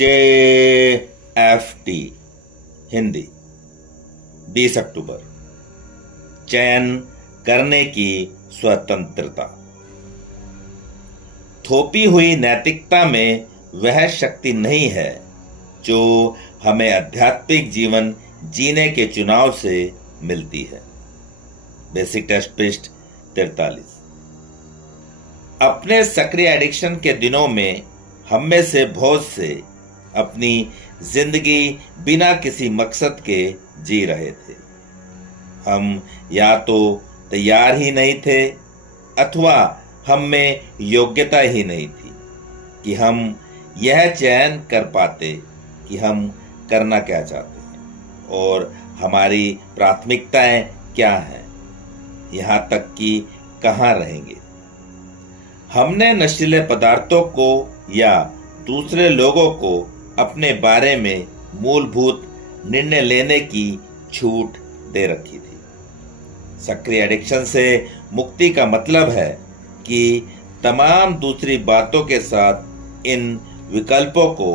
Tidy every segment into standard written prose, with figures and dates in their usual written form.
JFT Hindi 20 अक्टूबर। चयन करने की स्वतंत्रता। थोपी हुई नैतिकता में वह शक्ति नहीं है जो हमें आध्यात्मिक जीवन जीने के चुनाव से मिलती है। बेसिक टेस्ट पृष्ठ 43। अपने सक्रिय एडिक्शन के दिनों में हम में से बहुत से अपनी जिंदगी बिना किसी मकसद के जी रहे थे। हम या तो तैयार ही नहीं थे अथवा हम में योग्यता ही नहीं थी कि हम यह चयन कर पाते कि हम करना क्या चाहते हैं और हमारी प्राथमिकताएं क्या हैं, यहाँ तक कि कहाँ रहेंगे। हमने नशीले पदार्थों को या दूसरे लोगों को अपने बारे में मूलभूत निर्णय लेने की छूट दे रखी थी। सक्रिय एडिक्शन से मुक्ति का मतलब है कि तमाम दूसरी बातों के साथ इन विकल्पों को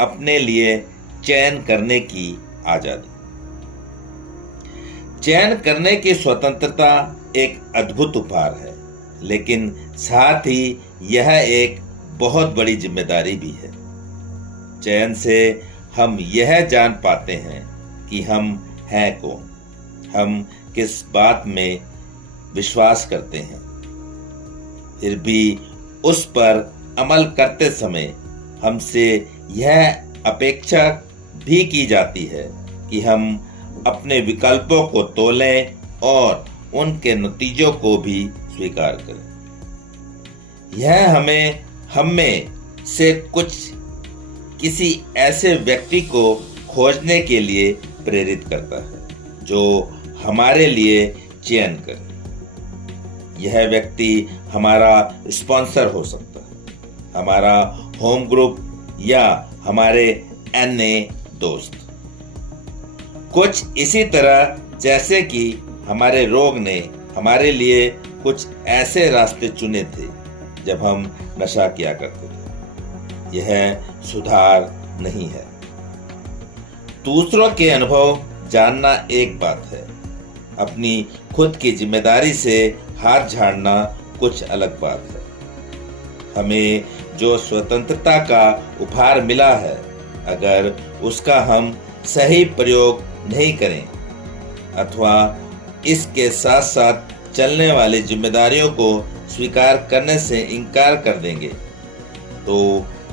अपने लिए चयन करने की आजादी। चयन करने की स्वतंत्रता एक अद्भुत उपहार है, लेकिन साथ ही यह एक बहुत बड़ी जिम्मेदारी भी है। चयन से हम यह जान पाते हैं कि हम हैं कौन, हम किस बात में विश्वास करते हैं। फिर भी उस पर अमल करते समय हमसे यह अपेक्षा भी की जाती है कि हम अपने विकल्पों को तोलें और उनके नतीजों को भी स्वीकार करें। यह हमें हम में से कुछ किसी ऐसे व्यक्ति को खोजने के लिए प्रेरित करता है जो हमारे लिए चयन करे। यह व्यक्ति हमारा स्पॉन्सर हो सकता है, हमारा होम ग्रुप या हमारे NA दोस्त। कुछ इसी तरह जैसे कि हमारे रोग ने हमारे लिए कुछ ऐसे रास्ते चुने थे जब हम नशा किया करते थे। यह सुधार नहीं है। दूसरों के अनुभव जानना एक बात है, अपनी खुद की जिम्मेदारी से हाथ झाड़ना कुछ अलग बात है। हमें जो स्वतंत्रता का उपहार मिला है, अगर उसका हम सही प्रयोग नहीं करें अथवा इसके साथ साथ चलने वाली जिम्मेदारियों को स्वीकार करने से इनकार कर देंगे तो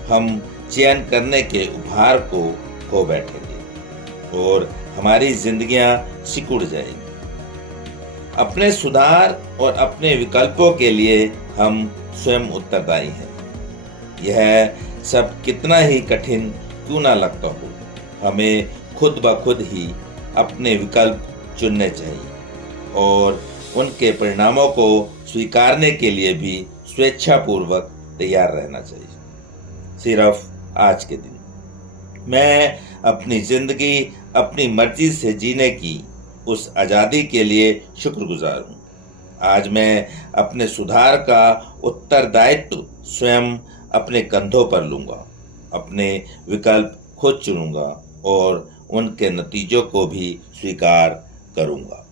हम चयन करने के उपहार को खो बैठेंगे और हमारी जिंदगियां सिकुड़ जाएंगी। अपने सुधार और अपने विकल्पों के लिए हम स्वयं उत्तरदायी हैं। यह सब कितना ही कठिन क्यों ना लगता हो, हमें खुद ब खुद ही अपने विकल्प चुनने चाहिए और उनके परिणामों को स्वीकारने के लिए भी स्वेच्छापूर्वक तैयार रहना चाहिए। सिर्फ आज के दिन मैं अपनी जिंदगी अपनी मर्जी से जीने की उस आज़ादी के लिए शुक्रगुजार हूँ। आज मैं अपने सुधार का उत्तरदायित्व स्वयं अपने कंधों पर लूँगा, अपने विकल्प खुद चुनूंगा और उनके नतीजों को भी स्वीकार करूँगा।